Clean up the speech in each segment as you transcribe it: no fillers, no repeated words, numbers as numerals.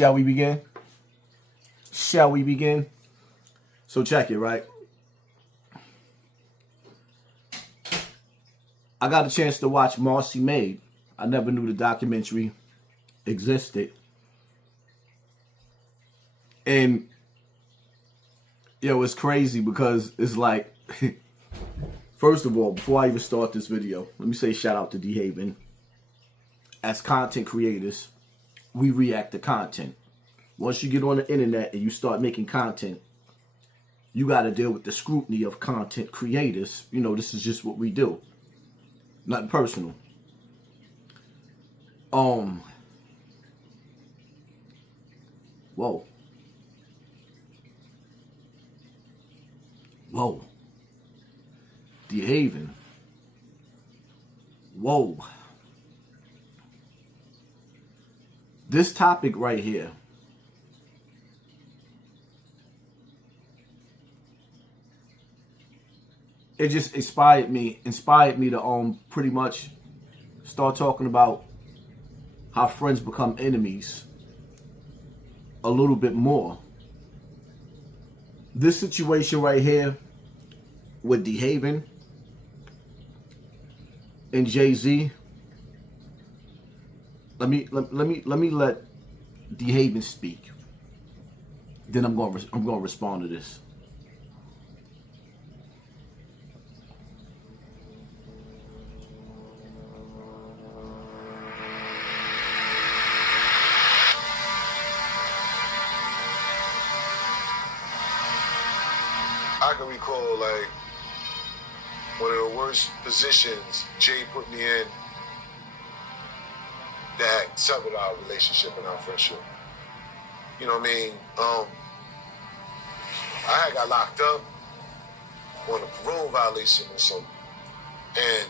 Shall we begin? Shall we begin? So check it, right? I got a chance to watch Marcy Made. I never knew the documentary existed. And, yo, it's crazy because it's like, first of all, before I even start this video, let me say shout out to Dehaven. As content creators, we react to content. Once you get on the internet and you start making content, you got to deal with the scrutiny of content creators. You know, this is just what we do. Nothing personal. Whoa. Whoa. Dehaven. Whoa. This topic right here. It just inspired me to pretty much start talking about how friends become enemies a little bit more. This situation right here with Dehaven and Jay Z. Let me let Dehaven speak. Then I'm going to respond to this. I can recall, like, one of the worst positions Jay put me in that severed our relationship and our friendship. You know what I mean? I had got locked up on a parole violation or something. And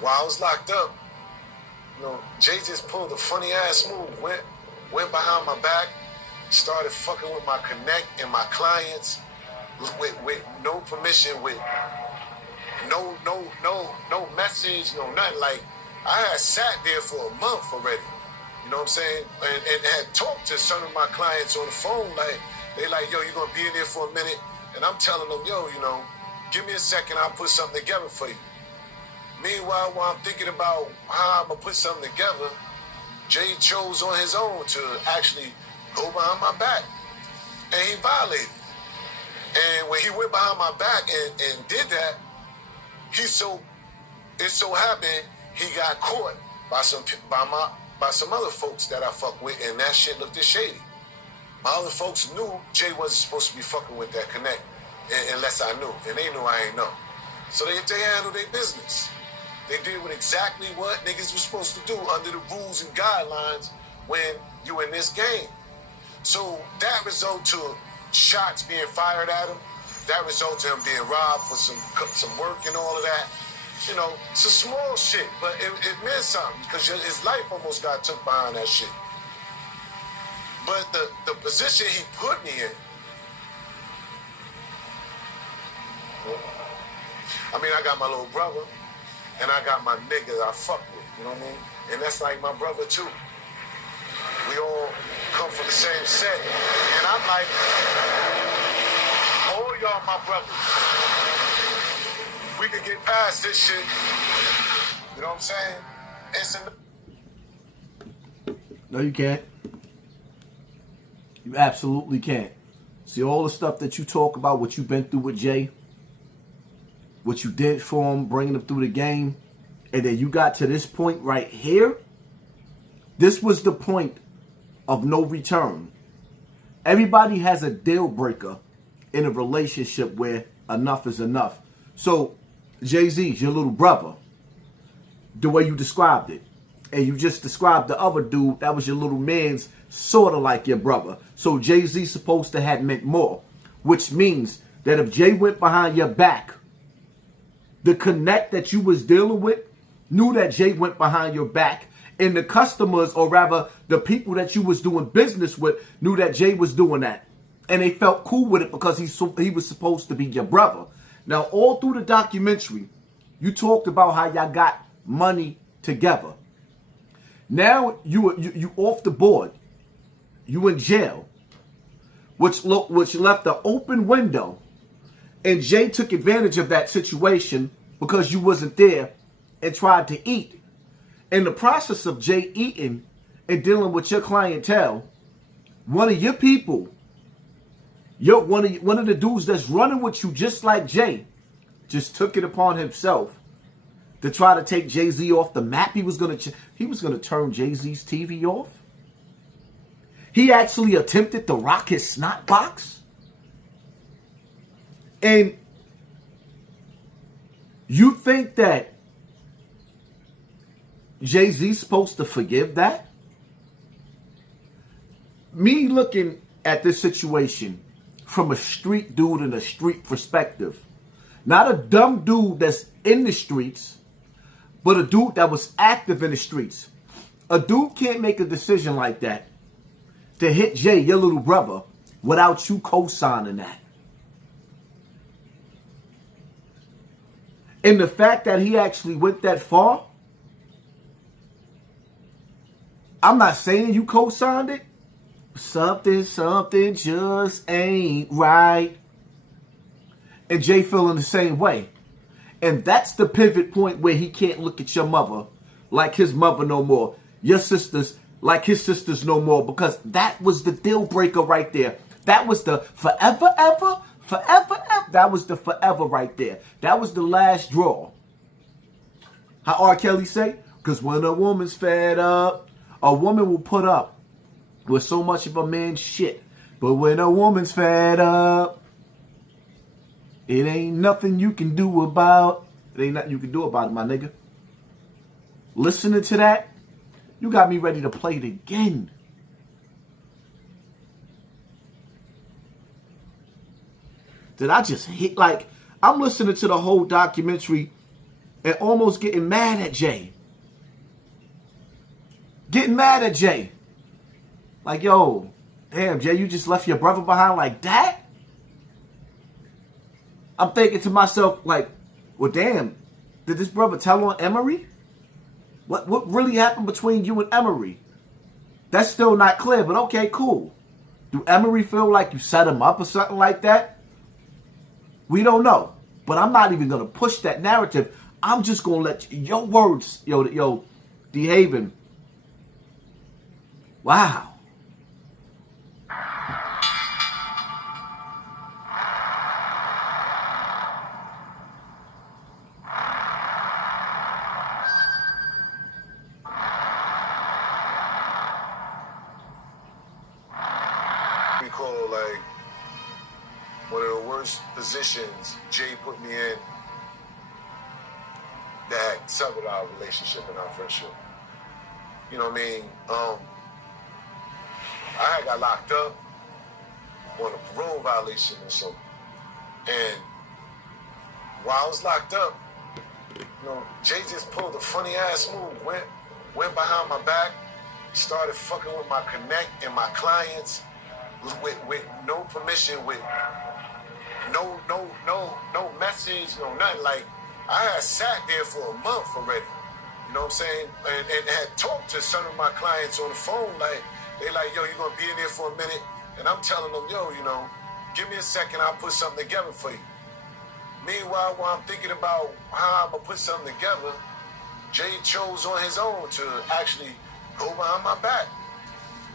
while I was locked up, you know, Jay just pulled a funny ass move, went behind my back, started fucking with my connect and my clients with no permission, with no message, no nothing. Like, I had sat there for a month already, you know what I'm saying? And had talked to some of my clients on the phone, like, they like, yo, you gonna be in there for a minute? And I'm telling them, yo, you know, give me a second, I'll put something together for you. Meanwhile, while I'm thinking about how I'm gonna put something together, Jay chose on his own to actually go behind my back. And he violated. And when he went behind my back and did that, it so happened he got caught by some other folks that I fuck with, and that shit looked shady. My other folks knew Jay wasn't supposed to be fucking with that connect unless I knew, and they knew I ain't know. So they handled their business. They did exactly what niggas were supposed to do under the rules and guidelines when you in this game. So that resulted to shots being fired at him. That resulted to him being robbed for some work and all of that. You know, it's a small shit, but it meant something because his life almost got took behind that shit. But the position he put me in, I mean, I got my little brother and I got my niggas I fuck with, you know what I mean? And that's like my brother too. We all come from the same set. And I'm like, all y'all my brothers. We could get past this shit. You know what I'm saying? No, you can't. You absolutely can't. See, all the stuff that you talk about, what you've been through with Jay, what you did for him, bringing him through the game, and then you got to this point right here. This was the point of no return. Everybody has a deal breaker in a relationship where enough is enough. So Jay Z's your little brother, the way you described it, and you just described the other dude that was your little man's sort of like your brother. So Jay Z's supposed to have meant more, which means that if Jay went behind your back, the connect that you was dealing with knew that Jay went behind your back, and the customers, or rather the people that you was doing business with, knew that Jay was doing that. And they felt cool with it because he was supposed to be your brother. Now, all through the documentary, you talked about how y'all got money together. Now you off the board. You in jail, which left an open window, and Jay took advantage of that situation because you wasn't there and tried to eat. In the process of Jay eating and dealing with your clientele, one of your people, one of the dudes that's running with you just like Jay, just took it upon himself to try to take Jay Z off the map. He was gonna turn Jay Z's TV off. He actually attempted to rock his snot box. And you think that Jay Z's supposed to forgive that? Me looking at this situation from a street dude and a street perspective, not a dumb dude that's in the streets, but a dude that was active in the streets. A dude can't make a decision like that to hit Jay, your little brother, without you co-signing that. And the fact that he actually went that far, I'm not saying you co-signed it. Something just ain't right. And Jay feeling the same way. And that's the pivot point where he can't look at your mother like his mother no more. Your sisters like his sisters no more. Because that was the deal breaker right there. That was the forever, ever. That was the forever right there. That was the last draw. How R. Kelly say? Because when a woman's fed up, a woman will put up with so much of a man's shit. But when a woman's fed up, it ain't nothing you can do about it. Ain't nothing you can do about it, my nigga. Listening to that, you got me ready to play it again. Did I just hit, like, I'm listening to the whole documentary and almost getting mad at Jay. Getting mad at Jay. Like, yo, damn, Jay, you just left your brother behind like that? I'm thinking to myself, like, well, damn, did this brother tell on Emery? What really happened between you and Emery? That's still not clear, but okay, cool. Do Emery feel like you set him up or something like that? We don't know. But I'm not even going to push that narrative. I'm just going to let your words, yo, Dehaven. Wow. Recall, like, one of the worst positions Jay put me in that severed our relationship and our friendship. You know what I mean? I had got locked up on a parole violation or something. And while I was locked up, Jay just pulled a funny ass move, went behind my back, started fucking with my connect and my clients with no permission, with no message, no nothing. Like, I had sat there for a month already. You know what I'm saying? And had talked to some of my clients on the phone. Like, they like, yo, you gonna be in there for a minute? And I'm telling them, yo, give me a second, I'll put something together for you. Meanwhile, while I'm thinking about how I'm gonna put something together, Jay chose on his own to actually go behind my back.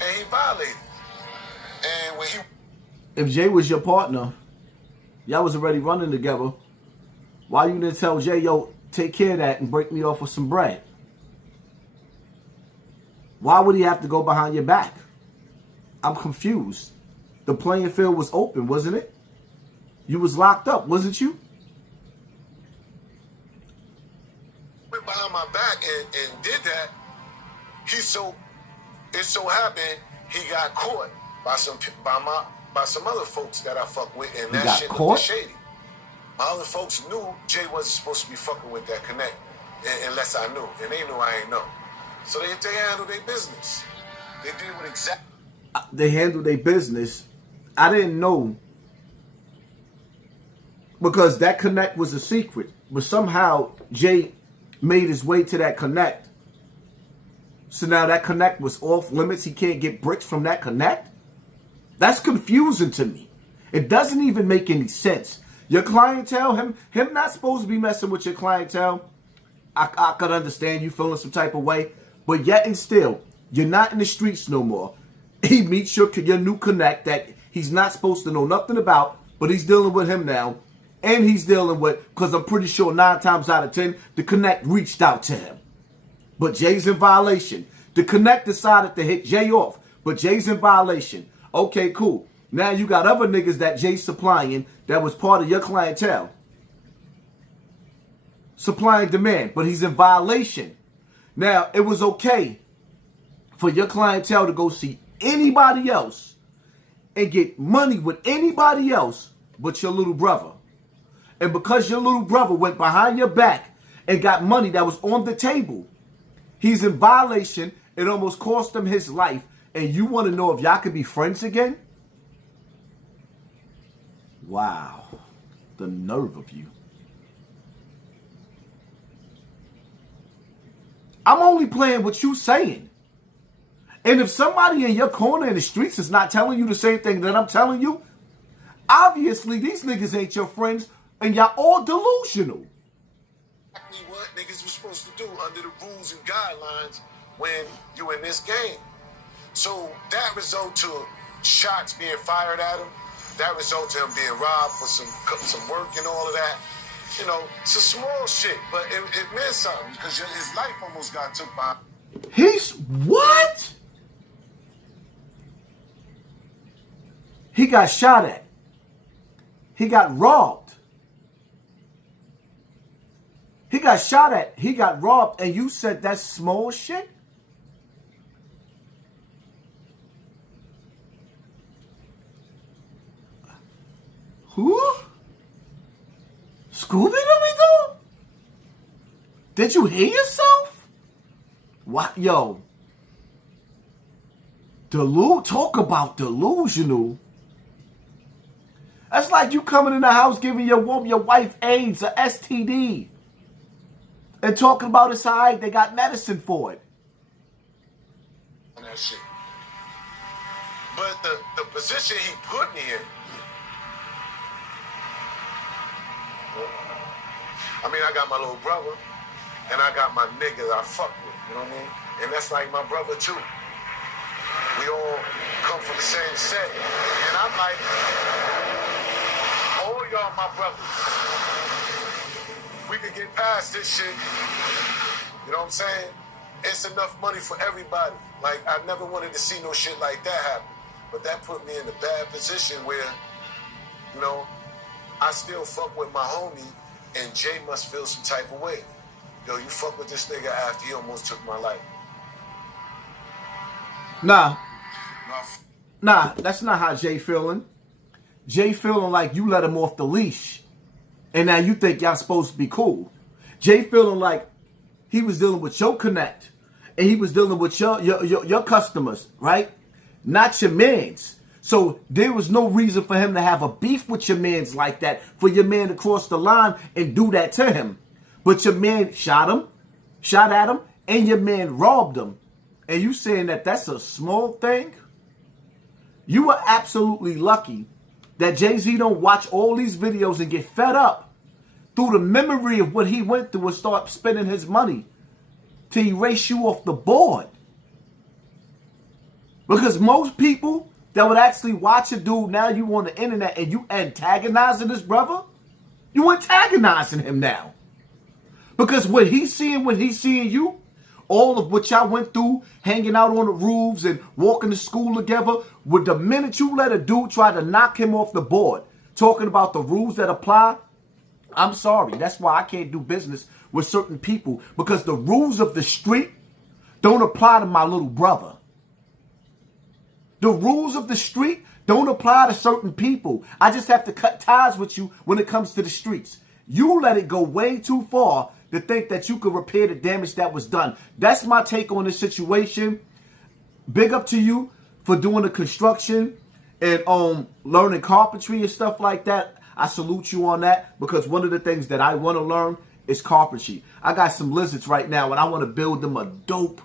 And he violated. And when if Jay was your partner, y'all was already running together, why you didn't tell Jay, yo, take care of that and break me off with some bread? Why would he have to go behind your back? I'm confused. The playing field was open, wasn't it? You was locked up, wasn't you? went behind my back and did that, it so happened he got caught by some other folks that I fuck with, and that shit was shady. My other folks knew Jay wasn't supposed to be fucking with that connect unless I knew, and they knew I ain't know. So they handled their business. They did what exactly. They handled their business. I didn't know because that connect was a secret, but somehow Jay made his way to that connect So now that connect was off limits. He can't get bricks from that connect? That's confusing to me. It doesn't even make any sense. Your clientele, him not supposed to be messing with your clientele. I could understand you feeling some type of way. But yet and still, you're not in the streets no more. He meets your new connect that he's not supposed to know nothing about, but he's dealing with him now. And he's dealing with, because I'm pretty sure 9 times out of 10, the connect reached out to him. But Jay's in violation. The connect decided to hit Jay off, but Jay's in violation. Okay, cool. Now you got other niggas that Jay's supplying that was part of your clientele. Supply and demand, but he's in violation. Now, it was okay for your clientele to go see anybody else and get money with anybody else but your little brother. And because your little brother went behind your back and got money that was on the table, he's in violation. It almost cost him his life. And you want to know if y'all could be friends again? Wow. The nerve of you. I'm only playing what you saying. And if somebody in your corner in the streets is not telling you the same thing that I'm telling you, obviously these niggas ain't your friends and y'all all delusional. Exactly what niggas were supposed to do under the rules and guidelines when you in this game. So that result to shots being fired at him, that result to him being robbed for some work and all of that. You know, it's a small shit, but it meant something because his life almost got took by. He's what? He got shot at. He got robbed. He got shot at. He got robbed, and you said that's small shit? Who? Scooby-Doo? Did you hear yourself? What? Yo. Talk about delusional. That's like you coming in the house giving your wife AIDS, a STD. And talking about it's all right, they got medicine for it. That shit. But the position he put me in, I mean, I got my little brother, and I got my niggas I fuck with, you know what I mean? And that's like my brother, too. We all come from the same set. And I'm like, all y'all my brothers. We could get past this shit. You know what I'm saying? It's enough money for everybody. Like, I never wanted to see no shit like that happen. But that put me in a bad position where, you know, I still fuck with my homie, and Jay must feel some type of way. Yo, you fuck with this nigga after he almost took my life. Nah, that's not how Jay feeling. Jay feeling like you let him off the leash. And now you think y'all supposed to be cool. Jay feeling like he was dealing with your connect. And he was dealing with your customers, right? Not your mans. So there was no reason for him to have a beef with your mans like that. For your man to cross the line and do that to him. But your man shot at him, and your man robbed him. And you saying that that's a small thing? You are absolutely lucky that Jay Z don't watch all these videos and get fed up through the memory of what he went through and start spending his money to erase you off the board. Because most people that would actually watch a dude, now you on the internet and you antagonizing this brother, you antagonizing him now. Because what he's seeing you, all of what y'all went through, hanging out on the roofs and walking to school together, with the minute you let a dude try to knock him off the board, talking about the rules that apply, I'm sorry. That's why I can't do business with certain people, because the rules of the street don't apply to my little brother. The rules of the street don't apply to certain people. I just have to cut ties with you when it comes to the streets. You let it go way too far to think that you could repair the damage that was done. That's my take on this situation. Big up to you for doing the construction and learning carpentry and stuff like that. I salute you on that, because one of the things that I want to learn is carpentry. I got some lizards right now and I want to build them a dope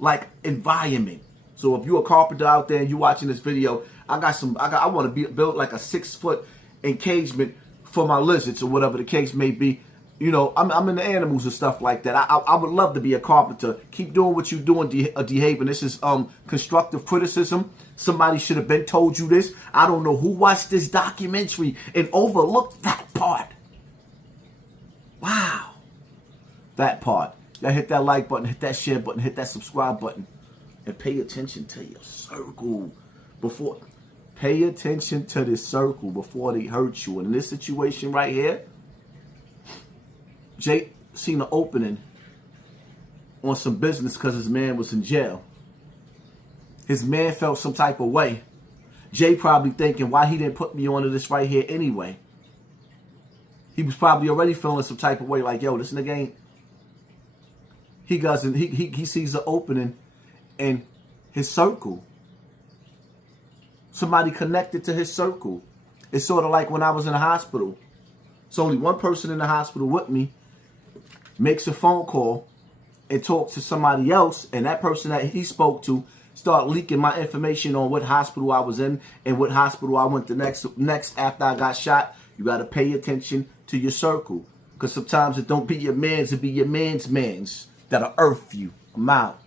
like environment. So if you're a carpenter out there and you're watching this video, I want to build like a 6-foot encagement for my lizards or whatever the case may be. You know, I'm into animals and stuff like that. I would love to be a carpenter. Keep doing what you're doing, Dehaven. This is constructive criticism. Somebody should have been told you this. I don't know who watched this documentary and overlooked that part. Wow. That part. Now hit that like button, hit that share button, hit that subscribe button. And pay attention to your circle before. Pay attention to this circle before they hurt you. And in this situation right here, Jay seen an opening on some business because his man was in jail. His man felt some type of way. Jay probably thinking, why he didn't put me onto this right here anyway? He was probably already feeling some type of way, like, yo, this nigga ain't. He sees an opening in his circle. Somebody connected to his circle. It's sort of like when I was in the hospital. It's only one person in the hospital with me. Makes a phone call and talks to somebody else, and that person that he spoke to start leaking my information on what hospital I was in and what hospital I went to next after I got shot. You got to pay attention to your circle, because sometimes it don't be your man's, it be your man's that'll earth you. I'm out.